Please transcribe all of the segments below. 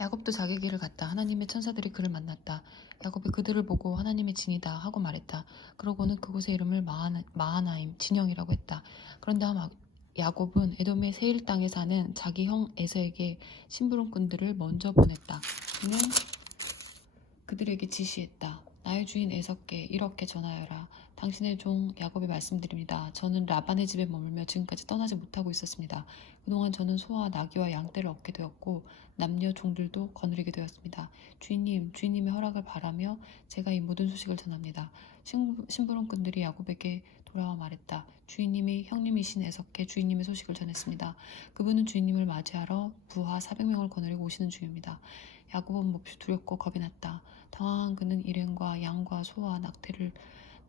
야곱도 자기 길을 갔다. 하나님의 천사들이 그를 만났다. 야곱이 그들을 보고 하나님의 진이다 하고 말했다. 그러고는 그곳의 이름을 마하나임 진영이라고 했다. 그런 다음 야곱은 에돔의 세일 땅에 사는 자기 형 에서에게 심부름꾼들을 먼저 보냈다. 그는 그들에게 지시했다. 나의 주인 에서께 이렇게 전하여라. 당신의 종 야곱이 말씀드립니다. 저는 라반의 집에 머물며 지금까지 떠나지 못하고 있었습니다. 그동안 저는 소와 나귀와 양떼를 얻게 되었고 남녀 종들도 거느리게 되었습니다. 주인님의 허락을 바라며 제가 이 모든 소식을 전합니다. 심부름꾼들이 야곱에게 돌아와 말했다. 주인님이 형님이신 에서께 주인님의 소식을 전했습니다. 그분은 주인님을 맞이하러 부하 400명을 거느리고 오시는 중입니다. 야곱은 몹시 두렵고 겁이 났다. 당황한 그는 일행과 양과 소와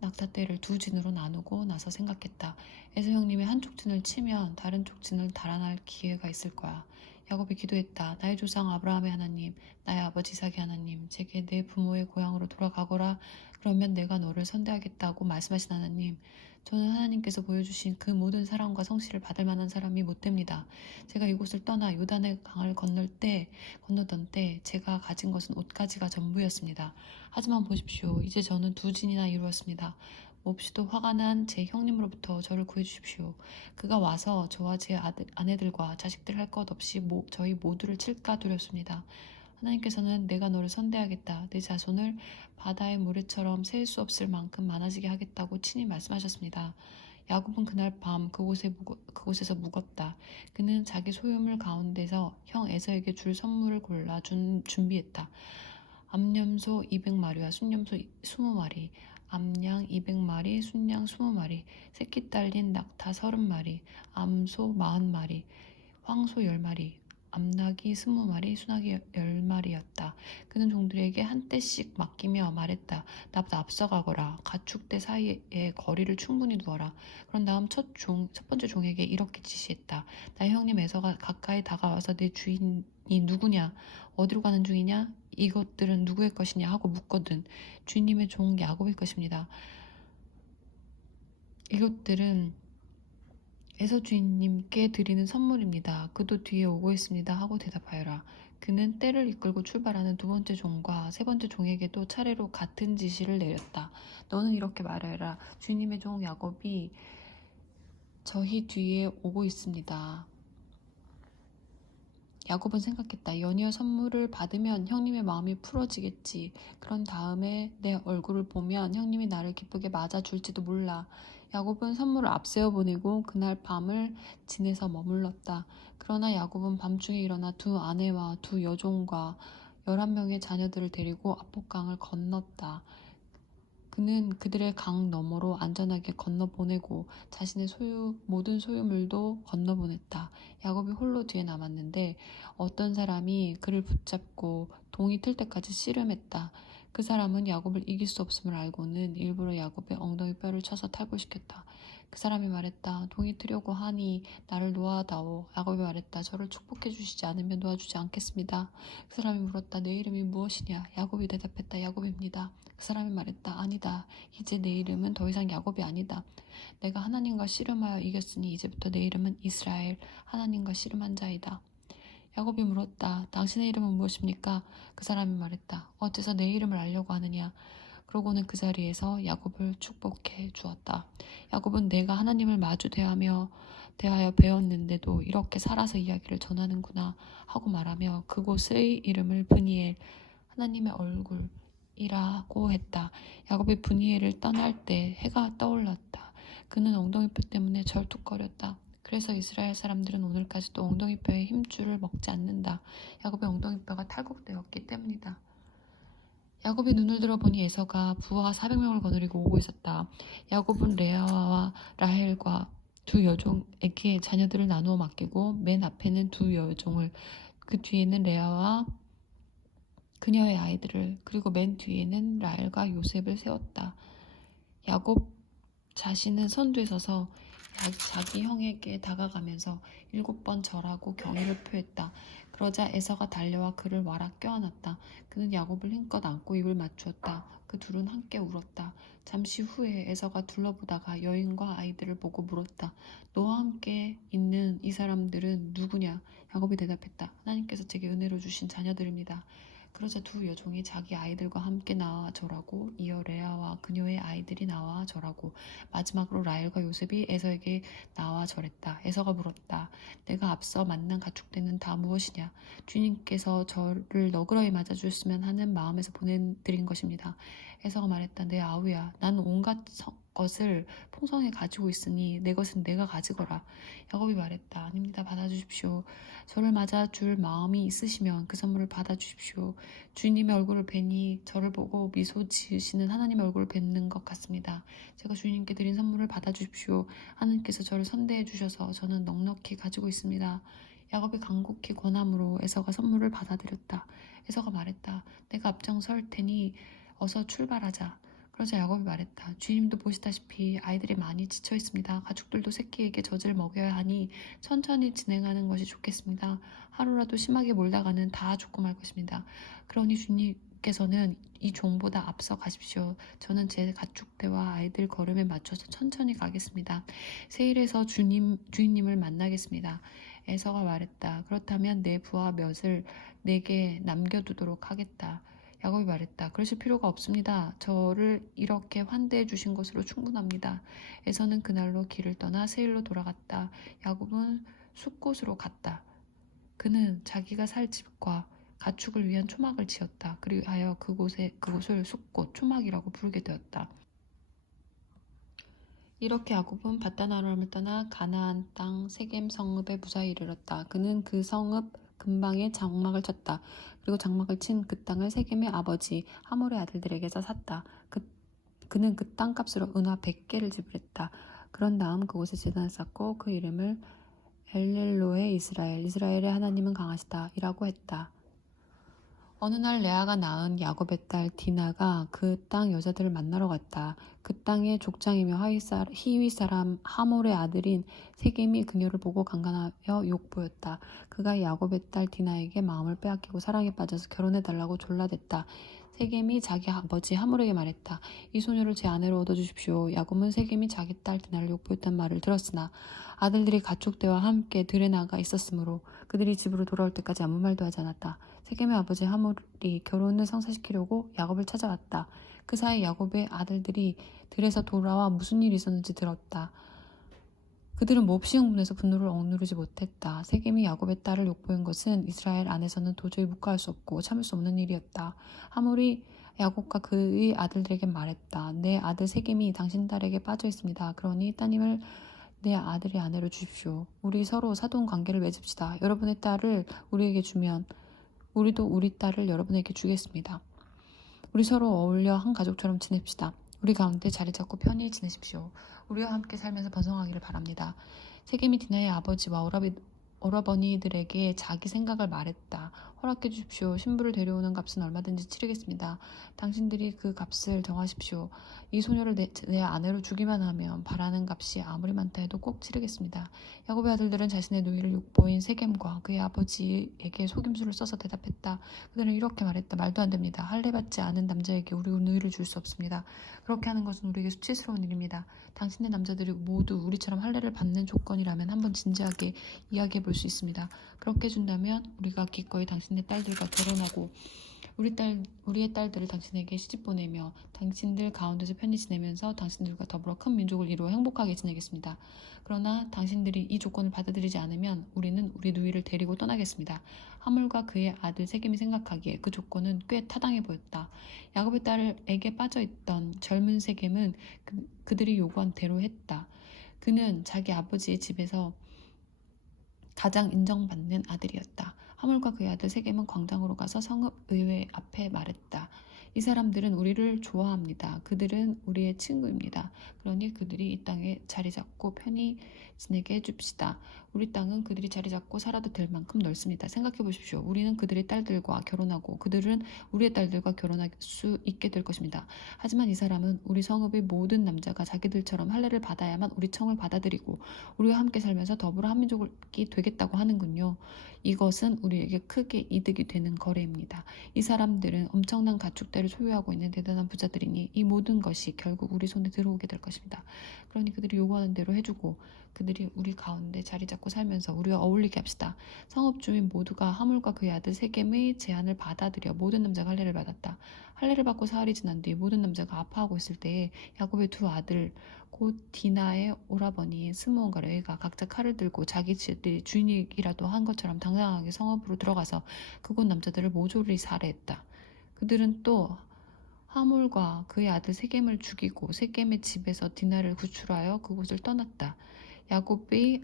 낙타떼를 두 진으로 나누고 나서 생각했다. 에서 형님이 한쪽 진을 치면 다른 쪽 진을 달아날 기회가 있을 거야. 야곱이 기도했다. 나의 조상 아브라함의 하나님, 나의 아버지 이삭의 하나님, 제게 내 부모의 고향으로 돌아가거라. 그러면 내가 너를 선대하겠다고 말씀하신 하나님, 저는 하나님께서 보여주신 그 모든 사랑과 성실을 받을 만한 사람이 못 됩니다. 제가 이곳을 떠나 요단의 강을 건너던 때 제가 가진 것은 옷가지가 전부였습니다. 하지만 보십시오. 이제 저는 두 진이나 이루었습니다. 몹시도 화가 난 제 형님으로부터 저를 구해주십시오. 그가 와서 저와 제 아내들과 자식들 할 것 없이 저희 모두를 칠까 두렵습니다. 하나님께서는 내가 너를 선대하겠다. 내 자손을 바다의 모래처럼 셀 수 없을 만큼 많아지게 하겠다고 친히 말씀하셨습니다. 야곱은 그날 밤 그곳에서 묵었다. 그는 자기 소유물 가운데서 형 에서에게 줄 선물을 골라 준비했다. 암염소 200마리와 순염소 20마리, 암양 200마리, 순양 20마리, 새끼 딸린 낙타 30마리, 암소 40마리, 황소 10마리, 암낙이 20마리, 순낙이 10마리였다. 그는 종들에게 한 떼씩 맡기며 말했다. 나보다 앞서가거라. 가축대 사이에 거리를 충분히 두어라. 그런 다음 첫 번째 종에게 이렇게 지시했다. 나의 형님 에서가 가까이 다가와서 내 주인이 누구냐? 어디로 가는 중이냐? 이것들은 누구의 것이냐 하고 묻거든. 주인님의 종 야곱의 것입니다. 이것들은 에서 주인님께 드리는 선물입니다. 그도 뒤에 오고 있습니다. 하고 대답하여라. 그는 떼를 이끌고 출발하는 두 번째 종과 세 번째 종에게도 차례로 같은 지시를 내렸다. 너는 이렇게 말하여라. 주인님의 종 야곱이 저희 뒤에 오고 있습니다. 야곱은 생각했다. 연이어 선물을 받으면 형님의 마음이 풀어지겠지. 그런 다음에 내 얼굴을 보면 형님이 나를 기쁘게 맞아줄지도 몰라. 야곱은 선물을 앞세워 보내고 그날 밤을 진에서 머물렀다. 그러나 야곱은 밤중에 일어나 두 아내와 두 여종과 11명의 자녀들을 데리고 압복강을 건넜다. 그는 그들의 강 너머로 안전하게 건너보내고 자신의 모든 소유물도 건너보냈다. 야곱이 홀로 뒤에 남았는데 어떤 사람이 그를 붙잡고 동이 틀 때까지 씨름했다. 그 사람은 야곱을 이길 수 없음을 알고는 일부러 야곱의 엉덩이 뼈를 쳐서 탈골시켰다. 그 사람이 말했다. 동이 트려고 하니 나를 놓아다오. 야곱이 말했다. 저를 축복해 주시지 않으면 놓아주지 않겠습니다. 그 사람이 물었다. 내 이름이 무엇이냐? 야곱이 대답했다. 야곱입니다. 그 사람이 말했다. 아니다. 이제 내 이름은 더 이상 야곱이 아니다. 내가 하나님과 씨름하여 이겼으니 이제부터 내 이름은 이스라엘, 하나님과 씨름한 자이다. 야곱이 물었다. 당신의 이름은 무엇입니까? 그 사람이 말했다. 어째서 내 이름을 알려고 하느냐? 그러고는 그 자리에서 야곱을 축복해 주었다. 야곱은 내가 하나님을 마주 대하여 배웠는데도 이렇게 살아서 이야기를 전하는구나 하고 말하며 그곳의 이름을 브니엘, 하나님의 얼굴이라고 했다. 야곱이 브니엘을 떠날 때 해가 떠올랐다. 그는 엉덩이뼈 때문에 절뚝거렸다. 그래서 이스라엘 사람들은 오늘까지도 엉덩이뼈의 힘줄을 먹지 않는다. 야곱의 엉덩이뼈가 탈곡되었기 때문이다. 야곱이 눈을 들어보니 에서가 부하 400명을 거느리고 오고 있었다. 야곱은 레아와 라헬과 두 여종에게 자녀들을 나누어 맡기고 맨 앞에는 두 여종을, 그 뒤에는 레아와 그녀의 아이들을, 그리고 맨 뒤에는 라헬과 요셉을 세웠다. 야곱 자신은 선두에 서서 자기 형에게 다가가면서 7번 절하고 경의를 표했다. 그러자 에서가 달려와 그를 와락 껴안았다. 그는 야곱을 힘껏 안고 입을 맞추었다. 그 둘은 함께 울었다. 잠시 후에 에서가 둘러보다가 여인과 아이들을 보고 물었다. 너와 함께 있는 이 사람들은 누구냐? 야곱이 대답했다. 하나님께서 제게 은혜로 주신 자녀들입니다. 그러자 두 여종이 자기 아이들과 함께 나와 절하고 이어 레아와 그녀의 아이들이 나와 절하고 마지막으로 라헬과 요셉이 에서에게 나와 절했다. 에서가 물었다. 내가 앞서 만난 가축대는 다 무엇이냐? 주님께서 저를 너그러이 맞아주셨으면 하는 마음에서 보내드린 것입니다. 에서가 말했다. 내 아우야, 난 온갖 것을 풍성히 가지고 있으니 내 것은 내가 가지거라. 야곱이 말했다. 아닙니다. 받아주십시오. 저를 맞아줄 마음이 있으시면 그 선물을 받아주십시오. 주님의 얼굴을 뵈니 저를 보고 미소 지으시는 하나님의 얼굴을 뵙는 것 같습니다. 제가 주님께 드린 선물을 받아주십시오. 하나님께서 저를 선대해 주셔서 저는 넉넉히 가지고 있습니다. 야곱이 간곡히 권함으로 에서가 선물을 받아들였다. 에서가 말했다. 내가 앞장설 테니 어서 출발하자. 그러자 야곱이 말했다. 주님도 보시다시피 아이들이 많이 지쳐 있습니다. 가축들도 새끼에게 젖을 먹여야 하니 천천히 진행하는 것이 좋겠습니다. 하루라도 심하게 몰다가는 다 죽고 말 것입니다. 그러니 주님께서는 이 종보다 앞서 가십시오. 저는 제 가축대와 아이들 걸음에 맞춰서 천천히 가겠습니다. 세일에서 주인님을 만나겠습니다. 에서가 말했다. 그렇다면 내 부하 몇을 내게 남겨두도록 하겠다. 야곱이 말했다. 그러실 필요가 없습니다. 저를 이렇게 환대해 주신 것으로 충분합니다. 에서는 그날로 길을 떠나 세일로 돌아갔다. 야곱은 숲곳으로 갔다. 그는 자기가 살 집과 가축을 위한 초막을 지었다. 그리하여 그곳을 숲곳 초막이라고 부르게 되었다. 이렇게 야곱은 밧단 아람을 떠나 가나안 땅 세겜 성읍에 무사히 이르렀다. 그는 그 성읍 근방에 장막을 쳤다. 그리고 장막을 친 그 땅을 세겜의 아버지 하몰의 아들들에게서 샀다. 그는 그 땅값으로 은화 100개를 지불했다. 그런 다음 그곳에 제단을 쌓고 그 이름을 엘렐로에 이스라엘의 하나님은 강하시다 이라고 했다. 어느 날 레아가 낳은 야곱의 딸 디나가 그 땅 여자들을 만나러 갔다. 그 땅의 족장이며 히위 사람 하몰의 아들인 세겜이 그녀를 보고 강간하여 욕보였다. 그가 야곱의 딸 디나에게 마음을 빼앗기고 사랑에 빠져서 결혼해달라고 졸라댔다. 세겜이 자기 아버지 하몰에게 말했다. 이 소녀를 제 아내로 얻어주십시오. 야곱은 세겜이 자기 딸 디나를 욕보였단 말을 들었으나 아들들이 가축대와 함께 들에 나가 있었으므로 그들이 집으로 돌아올 때까지 아무 말도 하지 않았다. 세겜의 아버지 하몰이 결혼을 성사시키려고 야곱을 찾아왔다. 그 사이 야곱의 아들들이 들에서 돌아와 무슨 일이 있었는지 들었다. 그들은 몹시 흥분해서 분노를 억누르지 못했다. 세겜이 야곱의 딸을 욕보인 것은 이스라엘 안에서는 도저히 묵과할 수 없고 참을 수 없는 일이었다. 하몰이 야곱과 그의 아들들에게 말했다. 내 아들 세겜이 당신 딸에게 빠져 있습니다. 그러니 따님을 내 아들의 아내로 주십시오. 우리 서로 사돈 관계를 맺읍시다. 여러분의 딸을 우리에게 주면 우리도 우리 딸을 여러분에게 주겠습니다. 우리 서로 어울려 한 가족처럼 지냅시다. 우리 가운데 자리 잡고 편히 지내십시오. 우리와 함께 살면서 번성하기를 바랍니다. 세겜이 디나의 아버지와 오라버니들에게 자기 생각을 말했다. 허락해 주십시오. 신부를 데려오는 값은 얼마든지 치르겠습니다. 당신들이 그 값을 정하십시오. 이 소녀를 내 아내로 주기만 하면 바라는 값이 아무리 많다 해도 꼭 치르겠습니다. 야곱의 아들들은 자신의 누이를 욕보인 세겜과 그의 아버지에게 속임수를 써서 대답했다. 그들은 이렇게 말했다. 말도 안 됩니다. 할례받지 않은 남자에게 우리 누이를 줄 수 없습니다. 그렇게 하는 것은 우리에게 수치스러운 일입니다. 당신의 남자들이 모두 우리처럼 할례를 받는 조건이라면 한번 진지하게 이야기해 볼 수 있습니다. 그렇게 해준다면 우리가 기꺼이 당신의 딸들과 결혼하고 우리의 딸들을 당신에게 시집 보내며 당신들 가운데서 편히 지내면서 당신들과 더불어 큰 민족을 이루어 행복하게 지내겠습니다. 그러나 당신들이 이 조건을 받아들이지 않으면 우리는 우리 누이를 데리고 떠나겠습니다. 하물과 그의 아들 세겜이 생각하기에 그 조건은 꽤 타당해 보였다. 야곱의 딸에게 빠져있던 젊은 세겜은 그들이 요구한 대로 했다. 그는 자기 아버지의 집에서 가장 인정받는 아들이었다. 하물과 그의 아들 세겜은 광장으로 가서 성읍 의회 앞에 말했다. 이 사람들은 우리를 좋아합니다. 그들은 우리의 친구입니다. 그러니 그들이 이 땅에 자리 잡고 편히 지내게 해줍시다. 우리 땅은 그들이 자리 잡고 살아도 될 만큼 넓습니다. 생각해 보십시오. 우리는 그들의 딸들과 결혼하고 그들은 우리의 딸들과 결혼할 수 있게 될 것입니다. 하지만 이 사람은 우리 성읍의 모든 남자가 자기들처럼 할례를 받아야만 우리 청을 받아들이고 우리와 함께 살면서 더불어 한민족이 되겠다고 하는군요. 이것은 우리에게 크게 이득이 되는 거래입니다. 이 사람들은 엄청난 가축들 대를 소유하고 있는 대단한 부자들이니 이 모든 것이 결국 우리 손에 들어오게 될 것입니다. 그러니 그들이 요구하는 대로 해주고 그들이 우리 가운데 자리 잡고 살면서 우리와 어울리게 합시다. 성읍 주민 모두가 하물과 그의 아들 세겜의 제안을 받아들여 모든 남자가 할례를 받았다. 할례를 받고 사흘이 지난 뒤 모든 남자가 아파하고 있을 때에 야곱의 두 아들 곧 디나의 오라버니 스므온과 레위가 각자 칼을 들고 자기들이 주인이라도 한 것처럼 당당하게 성읍으로 들어가서 그곳 남자들을 모조리 살해했다. 그들은 또 하몰과 그의 아들 세겜을 죽이고 세겜의 집에서 디나를 구출하여 그곳을 떠났다. 야곱의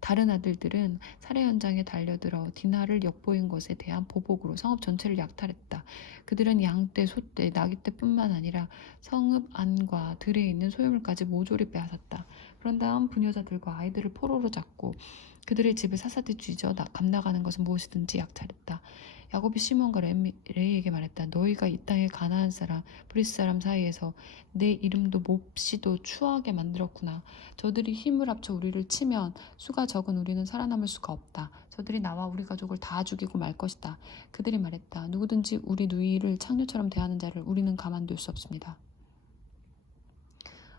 다른 아들들은 살해 현장에 달려들어 디나를 엿보인 것에 대한 보복으로 성읍 전체를 약탈했다. 그들은 양떼, 소떼, 나귀떼뿐만 아니라 성읍 안과 들에 있는 소유물까지 모조리 빼앗았다. 그런 다음 부녀자들과 아이들을 포로로 잡고 그들의 집을 사사디 쥐져 감나가는 것은 무엇이든지 약탈했다. 야곱이 시몬과 레이에게 말했다. 너희가 이 땅의 가나안 사람, 브리스 사람 사이에서 내 이름도 몹시도 추하게 만들었구나. 저들이 힘을 합쳐 우리를 치면 수가 적은 우리는 살아남을 수가 없다. 저들이 나와 우리 가족을 다 죽이고 말 것이다. 그들이 말했다. 누구든지 우리 누이를 창녀처럼 대하는 자를 우리는 가만둘 수 없습니다.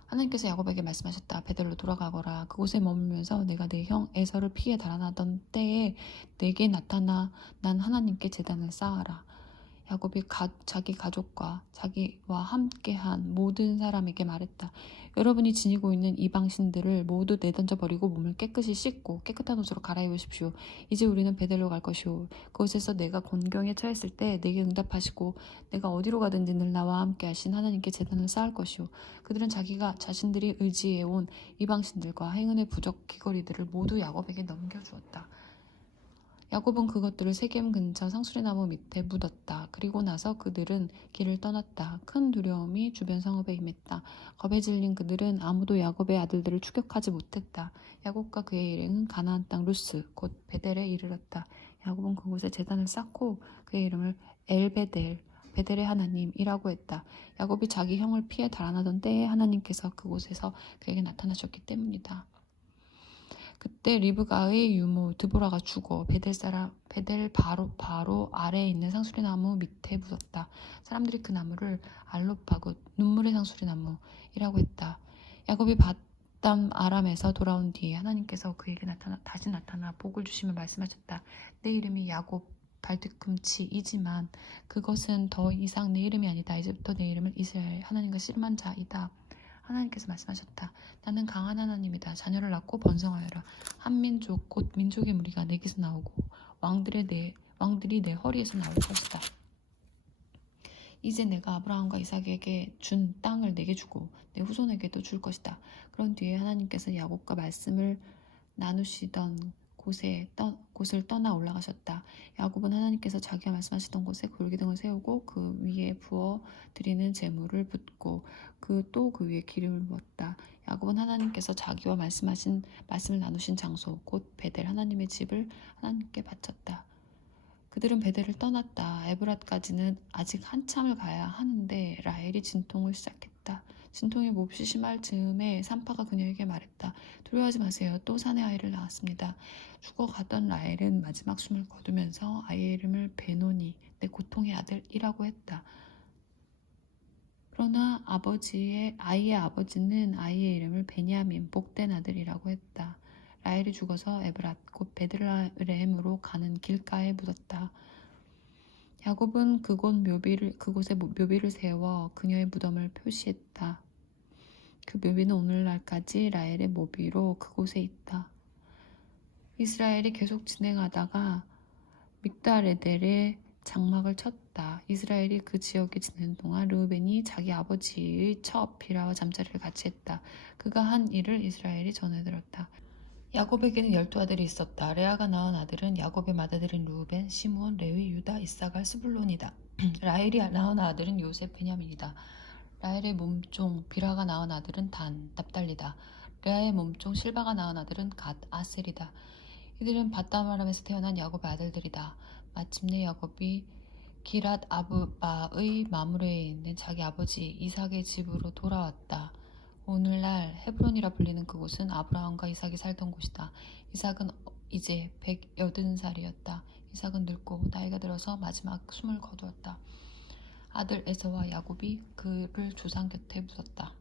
하나님께서 야곱에게 말씀하셨다. 베델로 돌아가거라. 그곳에 머물면서 내가 내 형 에서를 피해 달아나던 때에 내게 나타나 난 하나님께 제단을 쌓아라. 야곱이 자기 가족과 자기와 함께한 모든 사람에게 말했다. 여러분이 지니고 있는 이방신들을 모두 내던져버리고 몸을 깨끗이 씻고 깨끗한 옷으로 갈아입으십시오. 이제 우리는 베델로 갈 것이오. 그곳에서 내가 곤경에 처했을 때 내게 응답하시고 내가 어디로 가든지 늘 나와 함께 하신 하나님께 제단을 쌓을 것이오. 그들은 자신들이 의지해온 이방신들과 행운의 부적 귀걸이들을 모두 야곱에게 넘겨주었다. 야곱은 그것들을 세겜 근처 상수리나무 밑에 묻었다. 그리고 나서 그들은 길을 떠났다. 큰 두려움이 주변 성읍에 임했다. 겁에 질린 그들은 아무도 야곱의 아들들을 추격하지 못했다. 야곱과 그의 일행은 가나안 땅 루스 곧 베델에 이르렀다. 야곱은 그곳에 제단을 쌓고 그의 이름을 베델의 하나님이라고 했다. 야곱이 자기 형을 피해 달아나던 때에 하나님께서 그곳에서 그에게 나타나셨기 때문이다. 그때 리브가의 유모 드보라가 죽어 베델 바로 아래에 있는 상수리나무 밑에 묻었다. 사람들이 그 나무를 알로파굿 눈물의 상수리나무이라고 했다. 야곱이 바담 아람에서 돌아온 뒤에 하나님께서 그에게 다시 나타나 복을 주시며 말씀하셨다. 내 이름이 야곱 발뒤꿈치이지만 그것은 더 이상 내 이름이 아니다. 이제부터 내 이름을 이스라엘 하나님과 씨름한 자이다. 하나님께서 말씀하셨다. 나는 강한 하나님이다. 자녀를 낳고 번성하여라. 한 민족 곧 민족의 무리가 내게서 나오고 왕들이 내 허리에서 나올 것이다. 이제 내가 아브라함과 이삭에게 준 땅을 내게 주고 내 후손에게도 줄 것이다. 그런 뒤에 하나님께서 야곱과 말씀을 나누시던 곳을 떠나 올라가셨다. 야곱은 하나님께서 자기가 말씀하시던 곳에 골기둥을 세우고 그 위에 부어 드리는 제물을 붓고 또 그 위에 기름을 부었다. 야곱은 하나님께서 자기와 말씀을 나누신 장소 곧 베델 하나님의 집을 하나님께 바쳤다. 그들은 베델을 떠났다. 에브랏까지는 아직 한참을 가야 하는데 라헬이 진통을 시작했다. 진통이 몹시 심할 즈음에 산파가 그녀에게 말했다. 두려워하지 마세요. 또 사내 아이를 낳았습니다. 죽어가던 라헬은 마지막 숨을 거두면서 아이의 이름을 베노니 내 고통의 아들이라고 했다. 그러나 아이의 아버지는 아이의 이름을 베냐민 복된 아들이라고 했다. 라헬이 죽어서 에브랏 곧 베들레헴으로 가는 길가에 묻었다. 야곱은 그곳에 묘비를 세워 그녀의 무덤을 표시했다. 그 묘비는 오늘날까지 라헬의 묘비로 그곳에 있다. 이스라엘이 계속 진행하다가 믹달에델에 장막을 쳤다. 이스라엘이 그 지역에 지내는 동안 르우벤이 자기 아버지의 첩 비라와 잠자리를 같이 했다. 그가 한 일을 이스라엘이 전해들었다. 야곱에게는 12아들이 있었다. 레아가 낳은 아들은 야곱의 맏아들인 르우벤, 시므온, 레위, 유다, 이사갈, 스불론이다. 라헬이 낳은 아들은 요셉, 베냐민이다. 라헬의 몸종 비라가 낳은 아들은 단, 납달리다. 레아의 몸종 실바가 낳은 아들은 갓, 아셀이다. 이들은 바담아람에서 태어난 야곱의 아들들이다. 마침내 야곱이 기랏 아브바의 마므레에 있는 자기 아버지 이삭의 집으로 돌아왔다. 오늘날 헤브론이라 불리는 그곳은 아브라함과 이삭이 살던 곳이다. 이삭은 이제 180살이었다. 이삭은 늙고 나이가 들어서 마지막 숨을 거두었다. 아들 에서와 야곱이 그를 조상 곁에 묻었다.